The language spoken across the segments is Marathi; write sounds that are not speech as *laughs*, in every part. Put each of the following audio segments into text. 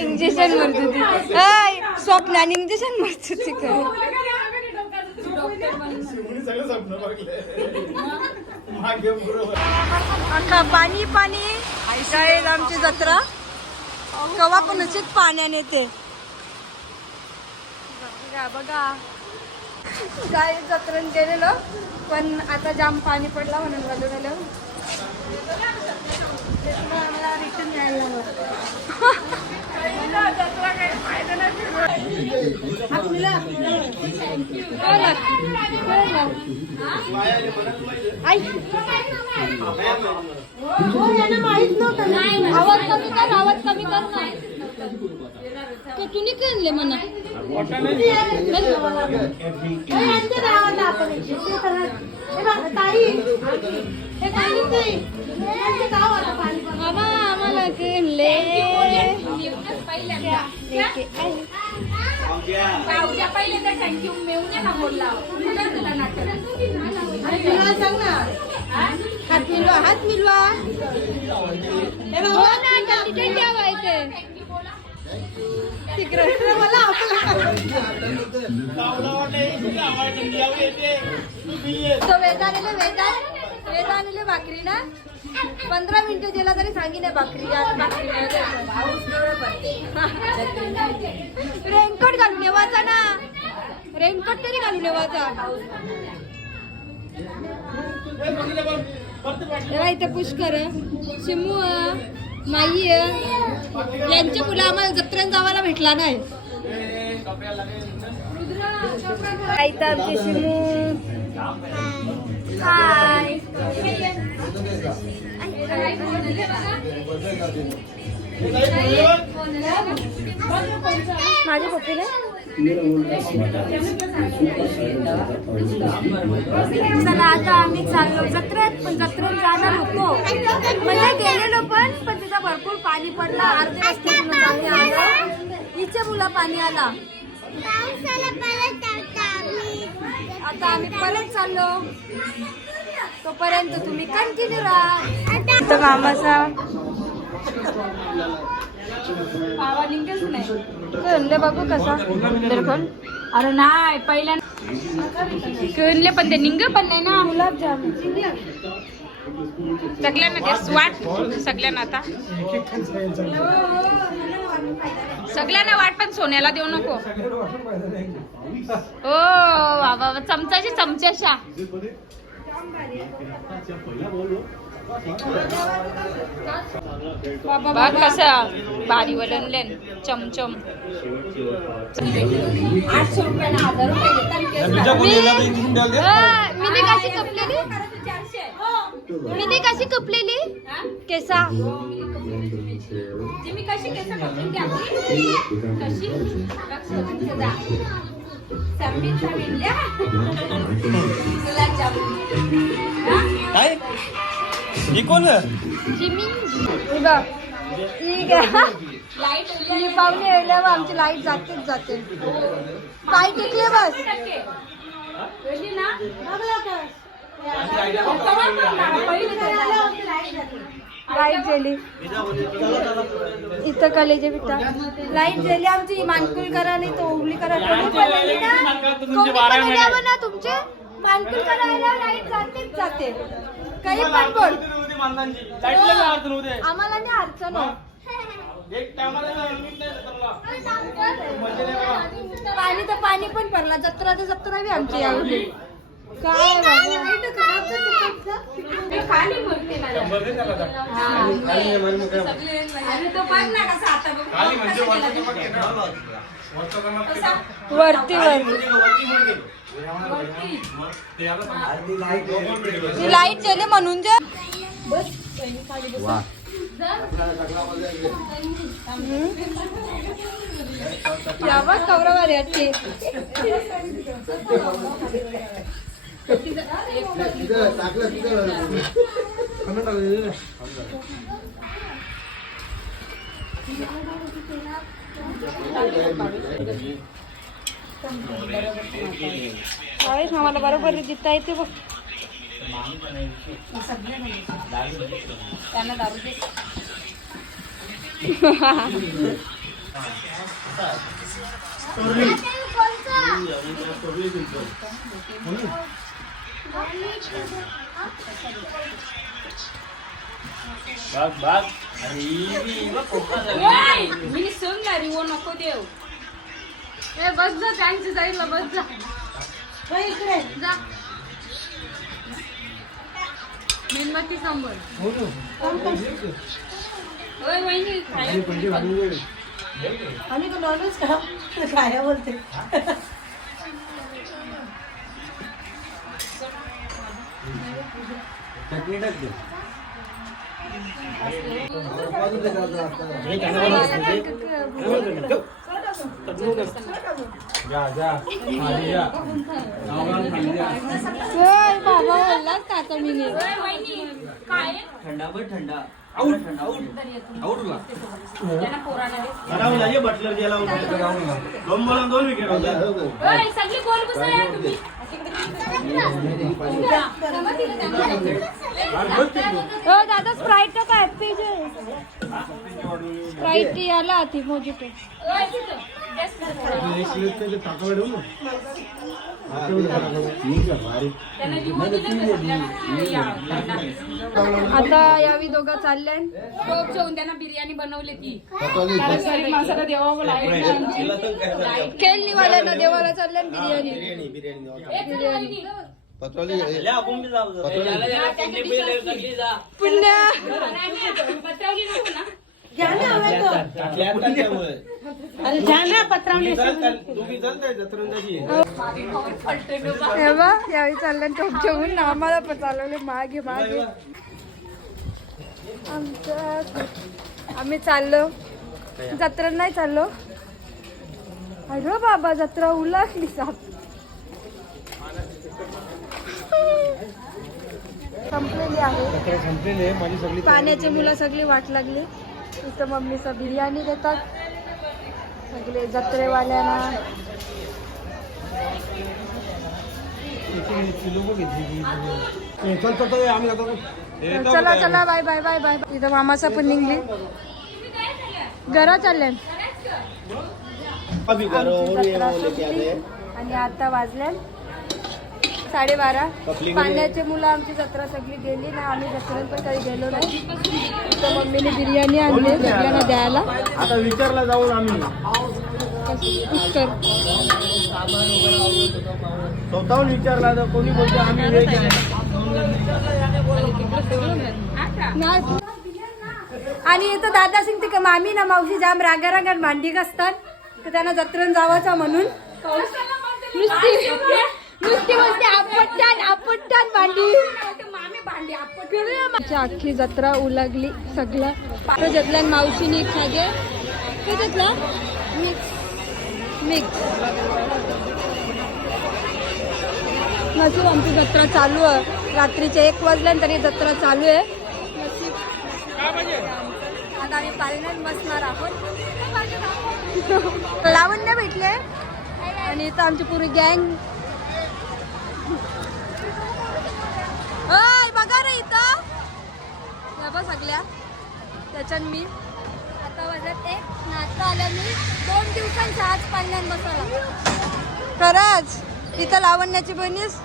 इंजेक्शन मारत होती. हाय स्वप्नाने इंजेक्शन मारत होती स्वप्न अख्खा पाणी पाणी ऐकायल आमची जत्रा. कवा पण पाण्याने ते. बघा बघा. काय जत्रण गेलेलो पण आता जाम पाणी पडला म्हणून घालून आलो. *laughs* आम्हाला रिटर्न यायला *laughs* माहीत नव्हतं आवाज कमी कर आवाज कमी कर ते तुम्ही केले म्हणा बाबा आम्हाला केले पाहुच्या पहिले थँक्यू मेवण्या ना बोलला तुला नाटक हात मिलवा हात मिलवा ठेवायचं मला तो वेदानेले वेदा वेदानेले भाकरी ना पंधरा मिनिटं दिला तरी सांगी नाही भाकरी आज भाकरी रेनकोट घालून येवाचा ना. रेनकोट तरी घालून येवाचा तेव्हा इथे पुष्कर शिमू माई यांच्या मुलं आम्हाला जत्रेत जावायला भेटला नाही. आमची शिमू. हाय माझे पप्पीने चला आता आम्ही चाललो. जत्रेत पण जत्रेत जाणार होतो. म्हणजे गेलेलो पण पण तिथं भरपूर पाणी पडलं. अर्धे पाणी आलं. हिचे मुलं पाणी आला. आता आम्ही परत चाललो. तोपर्यंत तुम्ही कंटिन्यू राहा. तर मामाचा पावा नाही? बघू कसा. दरखंड अरे नाही पहिल्या कळले पण ते निघ पण नाही ना. गुलाबजाम सगळ्यांना ते वाट सगळ्यांना आता. सगळ्यांना वाट पण सोन्याला देऊ नको. हो बाबा चमचाची चमच्याशा बघ कसा भारी वलनले चमचम मिनी कशी कपलेली? मिनी कशी कपलेली? केसा? मी कशी केस घ्या कशी. गुलाबजामुन. काय? ही कोण हे बघ. ठीक आहे. लाइट पाहुणे येल्यावर आमची लाइट जातेच जाते. पाय टिकले बस. ना? लाइट गेली इथं कलेजे पिठा लाइट गेली आमची मानकुल करा नाही तो उगली करा कोणी पडलेली ना कोणी पण ना तुमचे. लाइट जातेच जाते. काही पण बोल. आम्हाला नाही अडचण. पाणी तर पाणी पण भरला. जत्रा तर जत्रा बी आमची यावली काय बाबा. मी खाली बोलते ना. आणि तो बघ ना कसा आता बघ. कसा? वरती वरती ती लाइट गेली म्हणून जे. यावा कवरा वाटते आहेस ना मला बरोबर देता येते बघ त्यांना दारू दे बाग बाग. अरे ही बघ झाली. ओय, मी सांगला रिवो नको देव ए बस जा त्यांच्या साईडला बस जा. जा. मेणबत्ती सांबर ओय वहिनी खायला आम्ही का नॉनव्हेज का काय बोलते. वहिनी काय? ठंडा बघ थंडा. आउट थंडा आउट आउट ला त्यांना पोराला दे राहुल ये बटलर गेला दोन बॉल दोन विकेट होत्या हो दादा स्प्राईट का हॅपी स्प्राईट याला ती ना सगळ्यांना. आता यावी दोघं जेवून त्यांना बिर्याणी बनवली ती. केलनीवाल्यांना देवाला चालले बिर्याणी. ले आपण बी जाऊ जरा. पुण्या पत्रावली. नको ना. घ्या ना हवं तर. अरे घ्या ना पत्रावली हे. बा यावी चालले टोप जेवून आम्हाला पण चालवले मागे मागे. आमच्या आम्ही चाललो. जत्रा नाही चाललो. अरे बाबा जत्रा उलासली साप. संपलेली आहे. संपलेली आहे माझी सगळी पाण्याची मुलं सगळी वाट लागली. इथं मम्मीचा बिर्याणी देतात. सगळे जत्रेवाल्यांना. चल चल चल आम्ही जातो. चला चला बाय बाय बाय बाय. इथं मामाचा पण निघली. घरा रहे आणि आता वाजल्या साडेबारा. पाण्याचे मुलं आमची जत्रा सगळी गेली ना आम्ही जत्रेत पण काही गेलो नाही. तर मम्मीने बिर्याणी आणली सगळ्यांना द्यायला. आता विचारला जाऊन आम्ही. स्वतःहून विचारला तर कोणी बोलते आम्ही व्हेज आहे नाही. आणि इथं दादा सिंग तिकडे मामी ना मावशी जाम रागा रागात भांडी असतात तर त्यांना जत्रेन जावाचा म्हणून. नुसती नुसती बोलते आपट्यान आपट्यान भांडी. मामी भांडी आपण आमची अख्खी जत्रा उलगली सगळं. त्याच्यातल्या मावशीनी खागे. त्याच्यातला मिक्स. मिक्स. नशीब आमची जत्रा चालू आहे. रात्रीचे एक वाजल्यान तरी जत्रा चालू आहे. नशीब. आता आम्ही पालण्यात बसणार आहोत. लावण्य भेटले. आणि इथं आमची पुरी गँग. अय बघा रे इथं. या बघ सगळ्या. त्याच्यात मी. आता वाजत एक नाचता आल्या मी. दोन दिवसांच्या आज पाण्यात बसायला. खरंच? इथं लावण्याची बनीस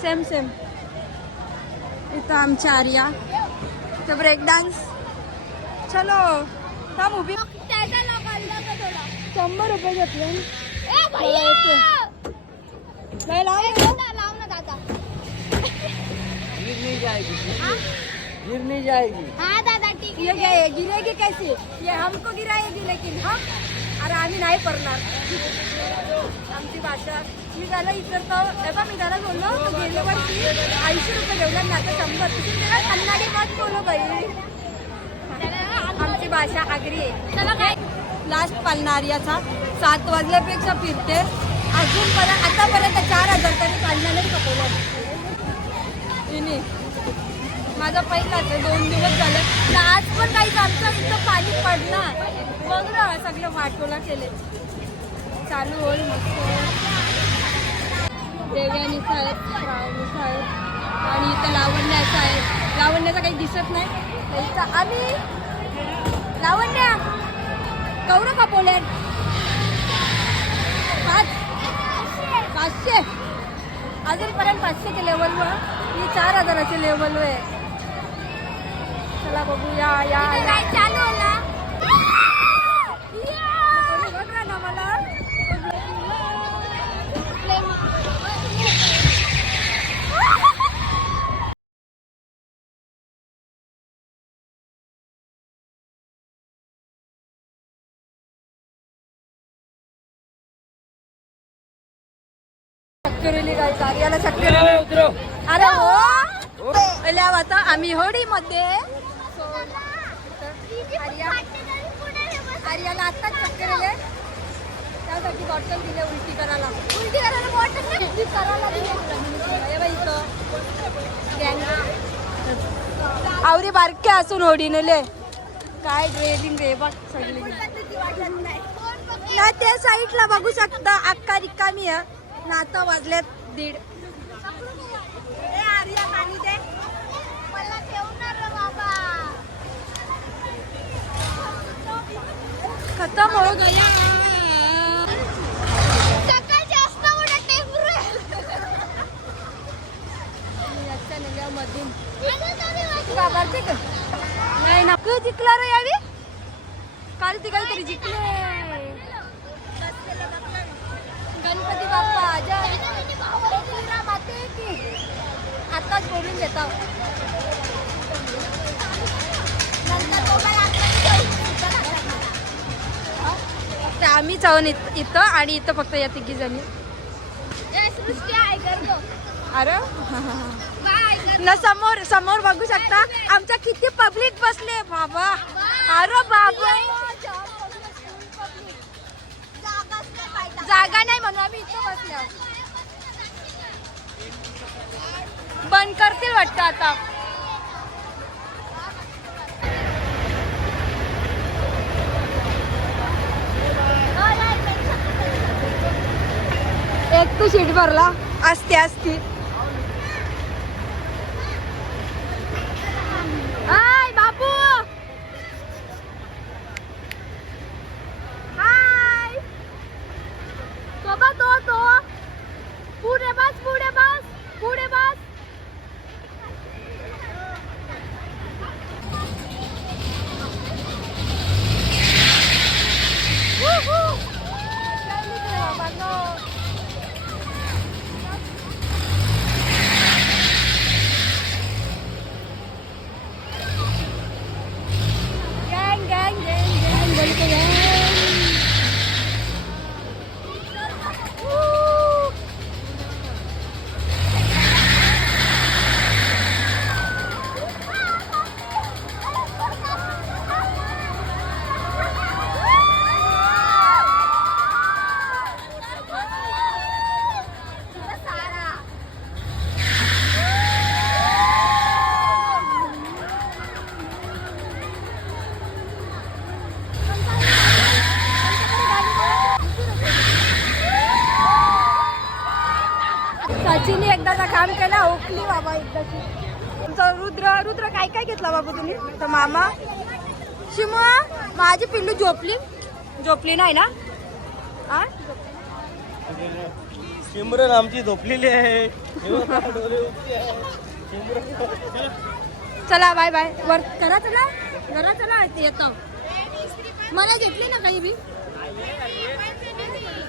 सेम सेम इथं आमच्या आर्या. इथं ब्रेक डान्स चलो थांब उभी. शंभर रुपये घेतले. गिर नहीं जाएगी। हाँ दादा ठीक ये क्या है। गिरेगी कैसे? ये हमको गिराएगी लेकिन हम अरे आम्ही नाही पडणार आमची भाषा। मी त्याला इकडतो हे बा मी त्याला बोललो गेल्या वर्षी ऐंशी रुपये ठेवला ना आता शंभर। तुम्ही त्याला कन्नाडी मत बोलो बाई आमची भाषा आगरी। आहे चला काय लास्ट पालणार याचा सात वाजल्यापेक्षा फिरते. अजूनपर्यंत आतापर्यंत चार हजार तरी पालण्याने कपवलं. तिने माझा पहिलाच आहे दोन दिवस झाले. तर आज पण काही आमचं इथं पाणी पडणार. बघ ना सगळं वाटोला केले. चालू होईल मस्त. देव्यानीच आहेत श्रावणीचं आहेत आणि इथं लावण्याचं आहे लावण्याचं काही दिसत नाही. तर आम्ही लावण्या. कौरव का बोलेन पाच. पाचशे. अजूनपर्यंत पाचशेच्या लेवलवर ही चार हजाराच्या लेवलवर आहे चला बघू या या काय चालू ना कार्याला चक्कर अरे हो. पहिले आता आम्ही होडी मध्ये आर्याला आत्ताच चक्कर आले. त्यासाठी बॉटल दिले उलटी करायला. उलटी करायला बॉटल उलटी करायला दिले. आवरी बारके असून होडी नेले काय ड्रेलिंग रे बघ सगळी ना त्या साईडला बघू शकता. अक्का रिकामी आहे. ना आता वाजल्यात दीड. खतम हो गया का नाही ना. तू जिंकला रे यावी? काल ती काहीतरी जिंकले. तर आहोत इथं आणि इथं फक्त या तिघी जणी. अरे? ना समोर समोर बघू शकता. आमच्या किती पब्लिक बसले. बाबा. अरे बाबा. जागा नाही म्हणून आम्ही इथं बसल्या बंद करतील वाटतं आता. एक तू सीट भरला. असते असती काय घेतला बाबा तुम्ही? तर मामा? शिमा माझी पिल्लू झोपली. झोपली नाही ना? आ? सिमरन आमची झोपलेली आहे. चला बाय बाय. वर करा चला. घरा चला येतो. मला घेतली ना काही बी?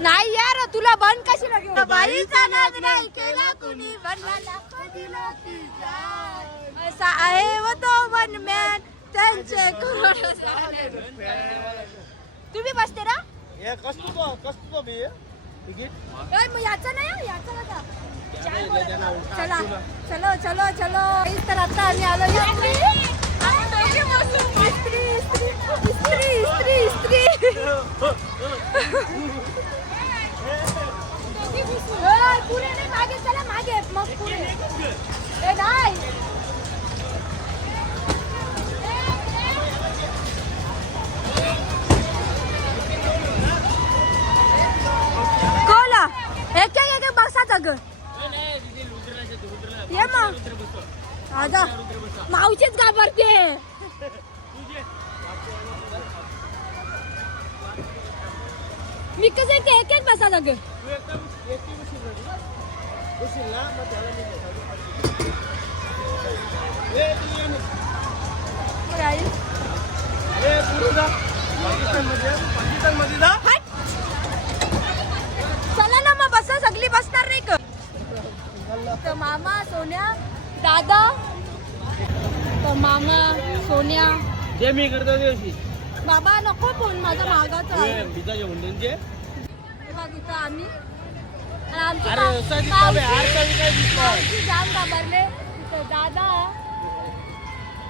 नाही यार तुला बंद कशी लागेल बाईचा नाद नाही केला कुणी बनवायला. असा आहे व तो वनमॅन. त्यांचे करोड झाले. तुम्ही बसते ना? हे कसतो तो कसतो तो बी तिकीट ओय, मग याचा नाही हं, याचा नका. चला चलो. चलो चलो इस तर आता आम्ही आलो इस्त्री आम्ही दोघे बसू. इस्त्री इस्त्री इस्त्री इस्त्री इस्त्री ओय, पुढे नाही मागे चला मागे. मग पुढे. ए नाही. का ग? ये मग. दादा मावशीच घाबरते. मी कसं एक एक बसा ग? जा ना मग बसा सगळी बसणार नाही का तर मामा सोन्या दादा. तर मामा सोन्या. जे मी करतो बाबा नको फोन माझा मागाचा. आहे. बिजाचे हुंड्यांचे बघ इथं आम्ही. आणि आमची अरे काय दिसतो जाम घाबरले. इथं दादा.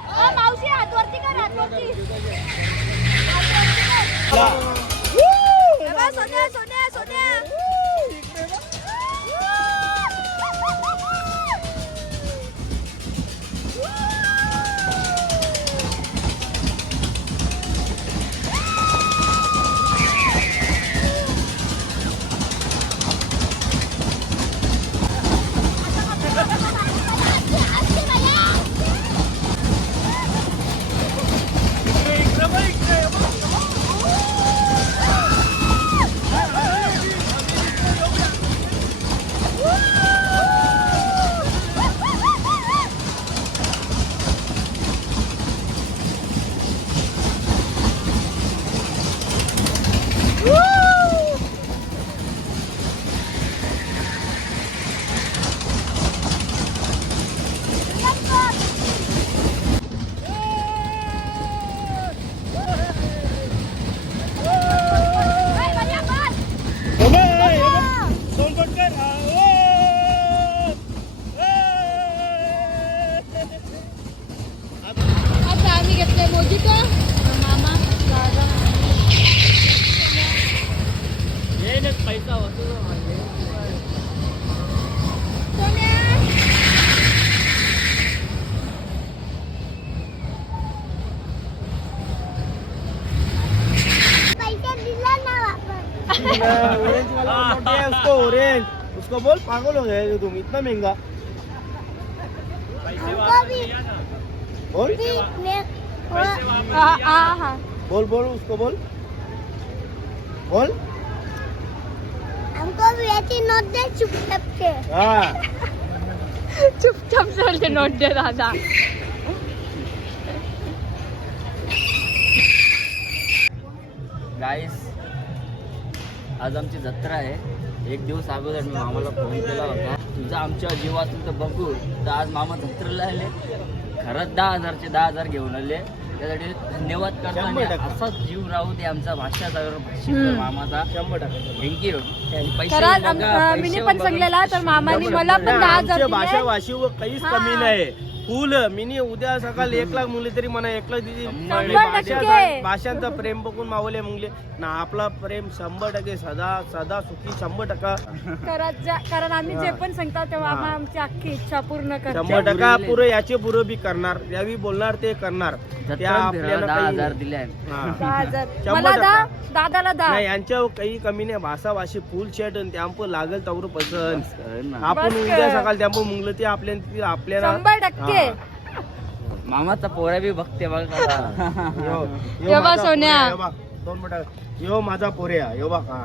अ, मावशी हातवरती कर हातवरती. हातवरती कर. हे बघ, सोन्या सोन्या सोन्या. ऑरेंज वाला नोट है उसको ऑरेंज उसको बोल पागल हो गए तुम इतना महँगा। बोल हाँ हाँ हाँ बोल बोल उसको बोल। बोल। हमको भी ऐसी नोट दे चुपचाप के हाँ। *laughs* चुपचाप से नोट दे दादा। गाईस आज आमची जत्रा आहे. एक दिवस अगोदर मी मामाला फोन केला होता. तुझा आमच्या जीवातून तर बघू. तर आज मामा जत्रेला आले. खरंच दहा हजारचे दहा हजार घेऊन आले. त्यासाठी धन्यवाद करतो आणि. असाच जीव राहू दे आमचा टक्के. थँक्यू खरंच आम- अं, मीनी पण सांगलेला तर मामाने मला पण दहा हजार आमच्या भाषा दिले. भाषेवर काहीच हा. कमी नाही. फुल मिनी उद्या सकाळी एक लाख मुले तरी म्हणा एक लाख दिली. शंभर आणि टक्के. भाषाचा- भाषांचा प्रेम बघून मावले मुंगले. ना आपला प्रेम शंभर टक्के सदा सदा सुखी शंभर टक्का. कारण आम्ही जे पण सांगतात तेव्हा हा. आमची अख्खी इच्छा पूर्ण शंभर करतो टक्का पुरे याचे पुरं बी करणार. यावी बोलणार ते करणार. त्या जत्रा आपल्याला दहा काही हजार दिले हा. *laughs* दहा हजार शंभर मला दहा टक्का. दादाला दहा नाही यांच्या काही कमी नाही भाषा भाषे फुल शेट आणि त्यामुळे लागेल तवर पसंत आपण बस उद्या कर. सकाळ त्यामुळे मुंगलं ते आपल्या आपल्याला शंभर टक्के हा. मामाचा पोरा बी बघते बघा *laughs* यो- यो यो बा माझा सोन्या. पोऱ्या, यो बा. दोन मिनिटं यो माझा पोऱ्या यो बा हा